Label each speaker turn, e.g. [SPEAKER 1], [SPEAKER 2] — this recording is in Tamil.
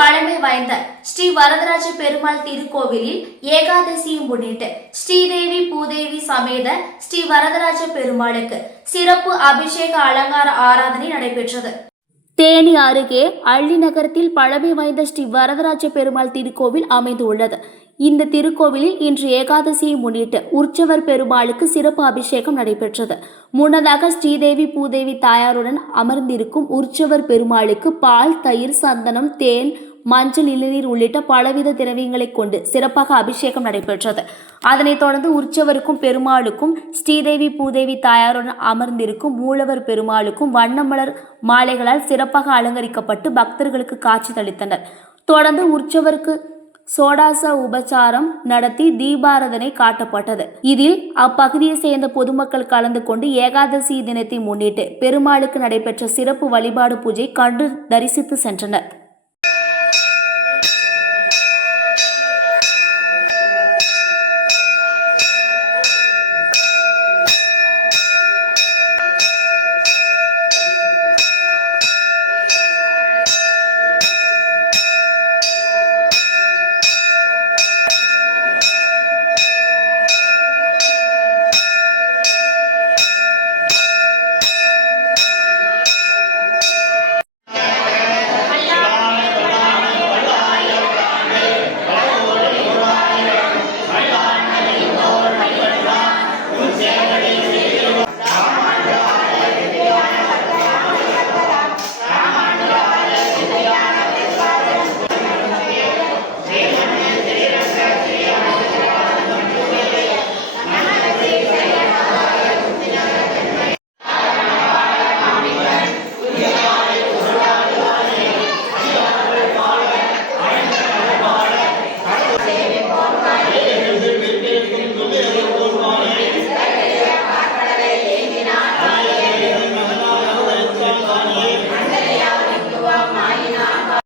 [SPEAKER 1] பழமை வாய்ந்த ஸ்ரீ வரதராஜ பெருமாள் திருக்கோவிலில் ஏகாதசியை முன்னிட்டு ஸ்ரீதேவி பூதேவி சமேத ஸ்ரீ வரதராஜ பெருமாளுக்கு சிறப்பு அபிஷேக அலங்கார ஆராதனை நடைபெற்றது. தேனி அருகே அள்ளி நகரத்தில் பழமை வாய்ந்த ஸ்ரீ வரதராஜ பெருமாள் திருக்கோவில் அமைந்துள்ளது. இந்த திருக்கோவிலில் இன்று ஏகாதசியை முன்னிட்டு உற்சவர் பெருமாளுக்கு சிறப்பு அபிஷேகம் நடைபெற்றது. முன்னதாக ஸ்ரீதேவி பூதேவி தாயாருடன் அமர்ந்திருக்கும் உற்சவர் பெருமாளுக்கு பால் தயிர் சந்தனம் தேன் மஞ்சள் இளநீர் உள்ளிட்ட பலவித திரவியங்களைக் கொண்டு சிறப்பாக அபிஷேகம் நடைபெற்றது. அதனைத் தொடர்ந்து உற்சவருக்கும் பெருமாளுக்கும் ஸ்ரீதேவி பூதேவி தாயாருடன் அமர்ந்திருக்கும் மூலவர் பெருமாளுக்கும் வண்ணமலர் மாலைகளால் சிறப்பாக அலங்கரிக்கப்பட்டு பக்தர்களுக்கு காட்சி தளித்தனர். தொடர்ந்து உற்சவருக்கு சோடாச உபச்சாரம் நடத்தி தீபாரதனை காட்டப்பட்டது. இதில் அப்பகுதியை சேர்ந்த பொதுமக்கள் கலந்து கொண்டு ஏகாதசி தினத்தை முன்னிட்டு பெருமாளுக்கு நடைபெற்ற சிறப்பு வழிபாடு பூஜை கண்டு தரிசித்து சென்றனர்.